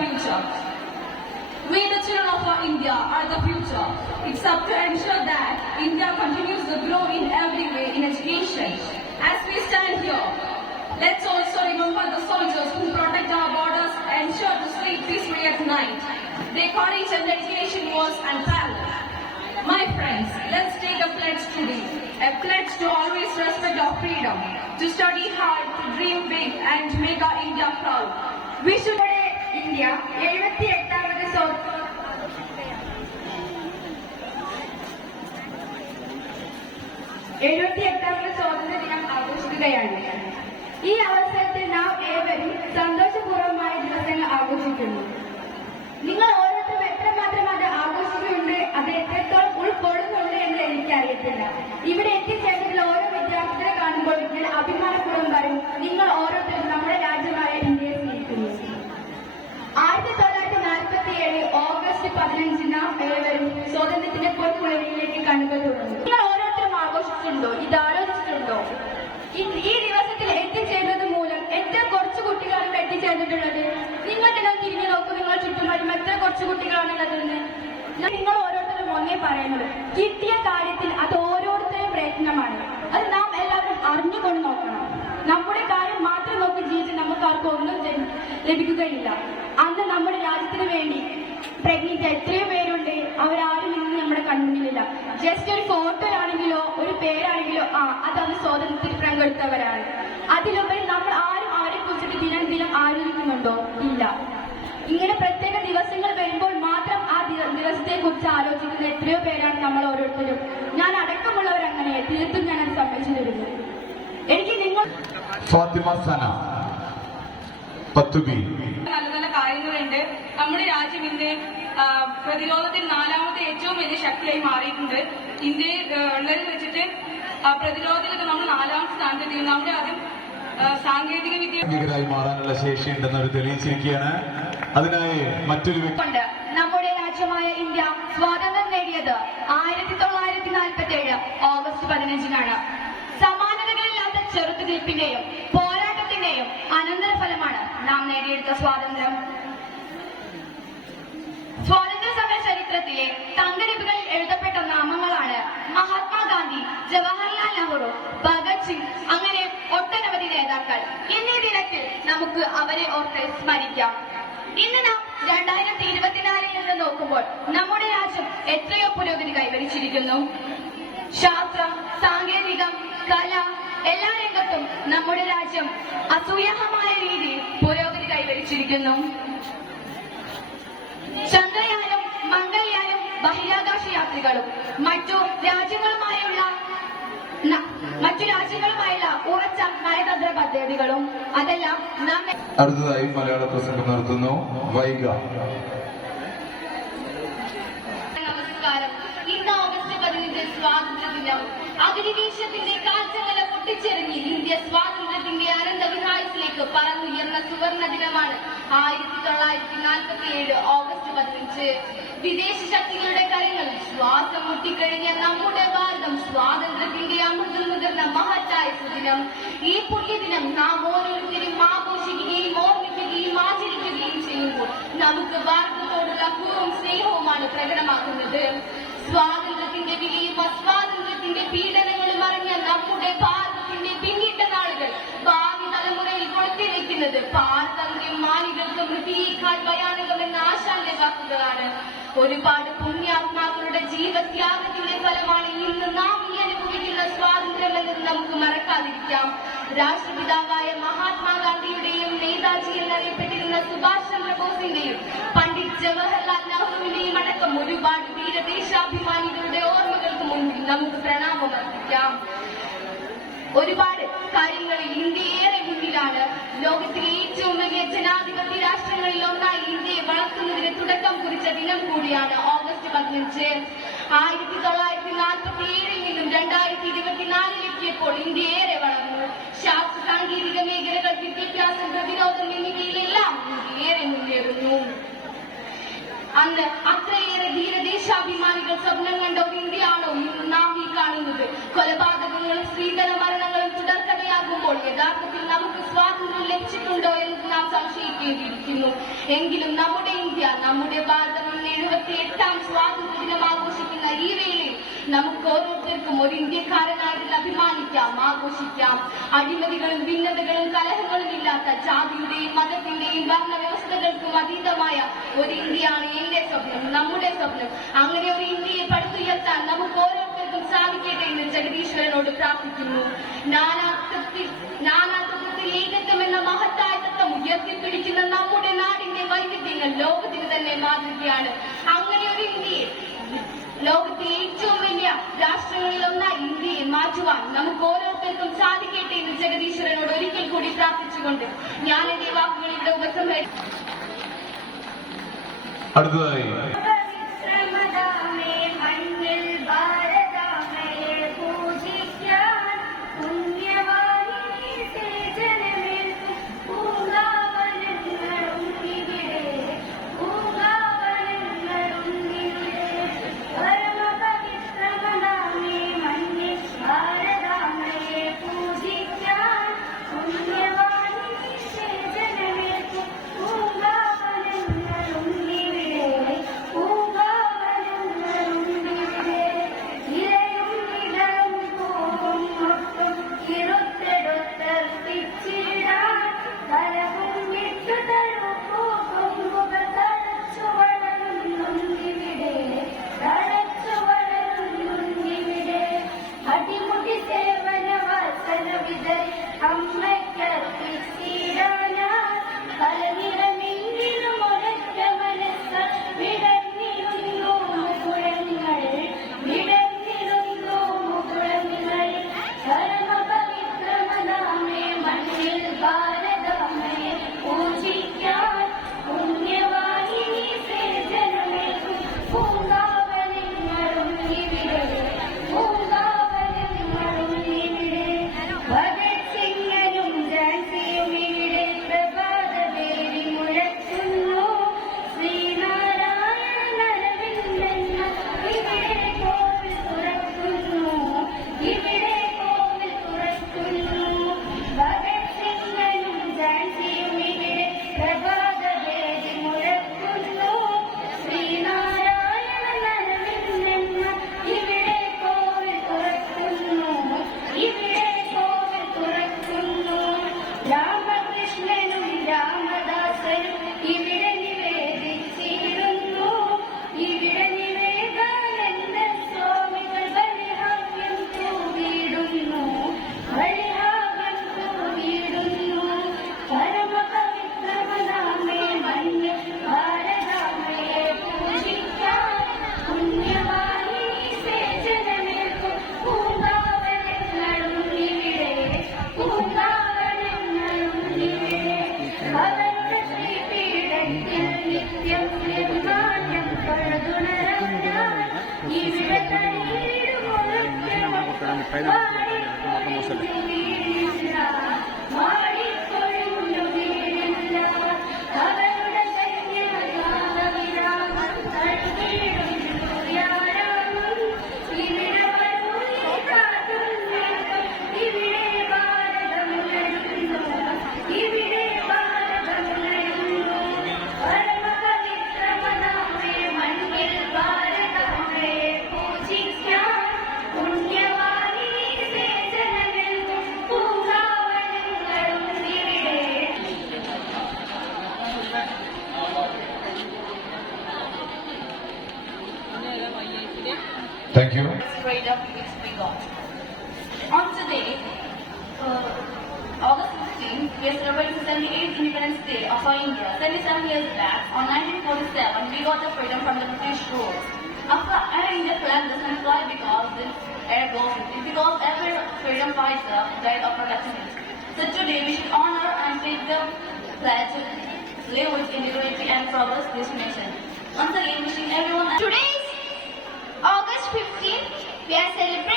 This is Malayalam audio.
future. We, the children of our India, are the future. It's up to ensure that India continues to grow in every way in education. As we stand here, let's also remember the soldiers who protect our borders and ensure to sleep peacefully at night. Their courage and dedication was unparalleled. My friends, let's take a pledge today. A pledge to always respect our freedom, to study hard, to dream big, and to make our India proud. We should India 78ാമത് സ്വാതന്ത്ര്യ ദിനം ആഘോഷിക്കുകയാണ്. ഈ അവസരത്തിൽ നാം ഏവരും സന്തോഷപൂർവമായ ദിവസങ്ങൾ ആഘോഷിക്കുന്നു. നിങ്ങൾ ഓരോരുത്തരും എത്രമാത്രം അത് ആഘോഷിക്കുന്നുണ്ട്, അത് എത്രത്തോളം ഉൾക്കൊള്ളുന്നുണ്ട് എന്ന് എനിക്കറിയത്തില്ല. ഇവിടെ എത്തിച്ചേർന്നതിൽ ഓരോ വിദ്യാർത്ഥികളെ കാണുമ്പോൾ ഞാൻ അഭിമാനപൂർവ്വം പറയും, നിങ്ങൾ ഓരോരുത്തരും നമ്മുടെ രാജ്യമായ ഇന്ത്യയെ സ്നേഹിക്കുന്നു. 1947 ഓഗസ്റ്റ് 15 നാം ഏവരും സ്വാതന്ത്ര്യത്തിന്റെ പൊൻകുളിരിലേക്ക് കണ്ണുകൾ തുറന്നു. നിങ്ങൾ ഓരോരുത്തരും ആഘോഷിച്ചിട്ടുണ്ടോ? ഇത് ആലോചിച്ചിട്ടുണ്ടോ? ഈ ദിവസത്തിൽ എത്തിച്ചേർന്നത് മൂലം എത്ര കുറച്ചു കുട്ടികളാണ് എത്തിച്ചേർന്നിട്ടുള്ളത്? നിങ്ങൾ തന്നെ തിരിഞ്ഞു നോക്കൂ, നിങ്ങൾ ചുറ്റുപാടും എത്ര കുറച്ചു കുട്ടികളാണുള്ളതെന്ന്. നിങ്ങൾ ഓരോരുത്തരും ഒന്നേ പറയുന്നത്, കിട്ടിയ കാര്യത്തിൽ അത് ഓരോരുത്തരും പ്രയത്നമാണ്. അത് നാം എല്ലാവരും അറിഞ്ഞുകൊണ്ട് നോക്കണം. നമ്മുടെ കാര്യം മാത്രം നോക്കി ജീവിച്ച് നമുക്ക് ആർക്കും ഒന്നും ലഭിക്കുകയില്ല. അന്ന് നമ്മുടെ രാജ്യത്തിന് വേണ്ടി പ്രയത്നിച്ച എത്രയോ പേരുണ്ട്, അവരാരും ഇന്ന് നമ്മുടെ കൺമുന്നിലില്ല. ജസ്റ്റ് ഒരു ഫോട്ടോ ആണെങ്കിലോ ഒരു പേരാണെങ്കിലോ അതന്ന് സ്വാതന്ത്ര്യത്തിൽ പങ്കെടുത്തവരാണ്. അതിലുപരി നമ്മൾ ആരും ആരെ കുറിച്ചിട്ട് ദിനം ആലോചിക്കുന്നുണ്ടോ? ഇല്ല. ഇങ്ങനെ പ്രത്യേക ദിവസങ്ങൾ വരുമ്പോൾ മാത്രം ആ ദിവസത്തെ കുറിച്ച് ആലോചിക്കുന്ന എത്രയോ പേരാണ് നമ്മൾ ഓരോരുത്തരും. ഞാൻ അടക്കമുള്ളവരങ്ങനെ തീർത്തും ഞാൻ അത് സമ്മതിച്ചു തരുന്നു. എനിക്ക് നിങ്ങൾ നല്ല നല്ല കാര്യങ്ങളുണ്ട്. നമ്മുടെ രാജ്യം ഇന്ന് പ്രതിരോധത്തിൽ 4ാമത്തെ ഏറ്റവും വലിയ ശക്തിയായി മാറിയിട്ടുണ്ട്. ഇന്ത്യയിൽ ഉള്ളതിൽ വെച്ചിട്ട് പ്രതിരോധത്തിലൊക്കെ നമ്മൾ 4ാമത്തെ സ്ഥാനത്തെത്തി. നമ്മുടെ ആദ്യം സാങ്കേതിക വിദ്യരായി മാറാനുള്ള ശേഷിയുണ്ടെന്ന് അവർ തെളിയിച്ചിരിക്കുകയാണ്. അതിനായി മറ്റൊരു നമ്മുടെ രാജ്യമായ ഇന്ത്യ സ്വാതന്ത്ര്യം നേടിയത് 1947 ഓഗസ്റ്റ് 15 സമാനതകളില്ലാത്ത ചെറുത്തുനിൽപ്പിന്റെയും പോരാട്ടത്തിന്റെയും അനന്തരഫലമാണ് നാം നേടിയെടുത്ത സ്വാതന്ത്ര്യം. സ്വാതന്ത്ര്യ സമര ചരിത്രത്തിലെ തങ്കലിപികളിൽ എഴുതപ്പെട്ട നാമങ്ങളാണ് മഹാത്മാഗാന്ധി, ജവഹർലാൽ നെഹ്റു, ഭഗത് സിംഗ്, അങ്ങനെ ഒട്ടനവധി നേതാക്കൾ. ഇന്നീ ദിനത്തിൽ നമുക്ക് അവരെ ഓർത്ത് സ്മരിക്കാം. ഇന്ന് നാം 2024 നിന്ന് നോക്കുമ്പോൾ നമ്മുടെ രാജ്യം എത്രയോ പുരോഗതി കൈവരിച്ചിരിക്കുന്നു. ശാസ്ത്രം, സാങ്കേതികം, കല എല്ലാ രംഗത്തും നമ്മുടെ രാജ്യം അസൂയാഹമായ രീതിയിൽ പുരോഗതി കൈവരിച്ചിരിക്കുന്നു. ചന്ദ്രയാനും മംഗൾയാനും ബഹിരാകാശ യാത്രികളും മറ്റു രാജ്യങ്ങളുമായുള്ള ഉറച്ച നയതന്ത്ര പദ്ധതികളും അതെല്ലാം നാം. അടുത്തതായി മലയാള പ്രസംഗം നടത്തുന്നു വൈഗ. നമസ്കാരം. ഇന്ന് ഓഗസ്റ്റ് 15 സ്വാതന്ത്ര്യ ദിനം. അധിനിവേശത്തിന്റെ കാഴ്ചകളെ പൊട്ടിച്ചെറിഞ്ഞ് ഇന്ത്യ സ്വാതന്ത്ര്യത്തിന്റെ അനന്തവിഹായത്തിലേക്ക് പറന്നുയർന്ന സുവർണ ദിനമാണ് 1947 ഓഗസ്റ്റ് 15. വിദേശ ശക്തികളുടെ കരങ്ങളിൽ ശ്വാസം മുട്ടിക്കഴിഞ്ഞ നമ്മുടെ ഭാരതം സ്വാതന്ത്ര്യത്തിന്റെ അമൃതം മുതിർന്ന മഹത്തായ സുദിനം. ഈ പുണ്യദിനം നാം ഓരോരുത്തരും ആഘോഷിക്കുകയും ഓർമ്മിക്കുകയും ആചരിക്കുകയും ചെയ്യുമ്പോൾ നമുക്ക് ഭാരതത്തോടുള്ള കൂറും സ്നേഹവുമാണ് പ്രകടമാക്കുന്നത്. സ്വാതന്ത്ര്യത്തിന്റെ വിലയും അസ്വാതന്ത്ര്യത്തിന്റെ പീഡനങ്ങളും അറിഞ്ഞ നമ്മുടെ ഭാരതത്തിന്റെ പിന്നിട്ട നാളുകൾ ഭാവി തലമുറയിൽ കൊളുത്തിവെക്കുന്നത് പാരതന്ത്ര്യം മാനികൾക്ക് മൃതിയേക്കാൾ ഭയാനകമെന്ന ആശാന്റെ വാക്കുകളാണ്. ഒരുപാട് പുണ്യാത്മാക്കളുടെ ജീവത്യാഗത്തിന്റെ ഫലമാണ് ഇന്ന് നാം ഈ അനുഭവിക്കുന്ന സ്വാതന്ത്ര്യമെന്ന് നമുക്ക് മറക്കാതിരിക്കാം. രാഷ്ട്രപിതാവായ മഹാത്മാഗാന്ധിയുടെയും നേതാജി എന്നറിയപ്പെട്ടിരുന്ന സുഭാഷ് ചന്ദ്രബോസിന്റെയും പണ്ഡിറ്റ് ജവഹർലാൽ നെഹ്റുവിന്റെയും അടക്കം ഒരുപാട് വീരദേശാഭിമാനികളുടെ ഓർമ്മകൾക്ക് മുൻപിൽ നമുക്ക് പ്രണാമം അർപ്പിക്കാം. ഒരുപാട് കാര്യങ്ങളിൽ ഇന്ത്യ ഏറെ മുന്നിലാണ്. ലോകത്തിലെ ഏറ്റവും വലിയ ജനാധിപത്യ രാഷ്ട്രങ്ങളിൽ ഒന്നായി ഇന്ത്യയെ വളർത്തുന്നതിന് തുടക്കം കുറിച്ച ദിനം കൂടിയാണ് ഓഗസ്റ്റ് 15. 1947 നിന്നും 2024 ഇന്ത്യ ഏറെ വളർന്നു. ശാസ്ത്ര സാങ്കേതിക മേഖലകൾ, വിദ്യാഭ്യാസം, പ്രതിരോധം എന്നിവയിലെല്ലാം ഇന്ത്യ ഏറെ മുന്നേറുന്നു. അന്ന് അത്രയേറെ ധീരദേശാഭിമാനികൾ സ്വപ്നം കണ്ട ഒരു ഇന്ത്യയാണോ ഇന്ന് നാം ഈ കാണുന്നത്? കൊലപാതകങ്ങളും സ്ത്രീധന മരണങ്ങളും തുടർക്കഥയാകുമ്പോൾ യഥാർത്ഥത്തിൽ നമുക്ക് സ്വാതന്ത്ര്യം ലഭിച്ചിട്ടുണ്ടോ എന്ന് നാം സംശയിക്കേണ്ടിയിരിക്കുന്നു. എങ്കിലും നമ്മുടെ ഇന്ത്യ, നമ്മുടെ ഭാരതം 78ാം സ്വാതന്ത്ര്യ ദിനം ആഘോഷിക്കുന്ന ഈ വേളയിൽ നമുക്ക് ഓരോരുത്തർക്കും ഒരു ഇന്ത്യക്കാരനായിട്ട് അഭിമാനിക്കാം, ആഘോഷിക്കാം. അഴിമതികളും ഭിന്നതകളും കലഹങ്ങളും ഇല്ലാത്ത ജാതിയുടെയും മതത്തിന്റെയും ഭരണവ്യവസ്ഥകൾക്കും അതീതമായ ഒരു ഇന്ത്യയാണ് എന്റെ സ്വപ്നം, നമ്മുടെ സ്വപ്നം. അങ്ങനെ ഒരു ഇന്ത്യയെ പടുത്തുയർത്താൻ നമുക്ക് ഓരോരുത്തർക്കും സാധിക്കട്ടെ എന്ന് ജഗദീശ്വരനോട് പ്രാർത്ഥിക്കുന്നു. നാനാത്വത്തിൽ ഏകത്വം എന്ന മഹത്തായ തത്വം ഉയർത്തിപ്പിടിക്കുന്ന നമ്മുടെ നാടിന്റെ വൈവിധ്യങ്ങൾ ലോകത്തിന് തന്നെ മാതൃകയാണ്. അങ്ങനെ ഒരു ഇന്ത്യയെ ലോകത്തിലെ ഏറ്റവും വലിയ രാഷ്ട്രങ്ങളിൽ ഒന്നായി ഇന്ത്യയെ മാറ്റുവാൻ നമുക്ക് ഓരോരുത്തർക്കും സാധിക്കട്ടെ എന്ന് ജഗദീശ്വരനോട് ഒരിക്കൽ കൂടി പ്രാർത്ഥിച്ചുകൊണ്ട് ഞാൻ എന്റെ വാക്കുകൾ ഇവിടെ ഉപസംഹരിച്ചു. അടുത്തതായി Thank you. Freedom which we got. On today, August 15th, we are celebrating 78th Independence Day of our India. 77 years back, on 1947, we got the freedom from the British rule. Our India flag doesn't fly because this air goes with it, because every freedom fighter died of protecting it. So today, we should honor and take the pledge to live with integrity and progress this nation. Once again, wishing everyone. Today is August 15th. We are celebrating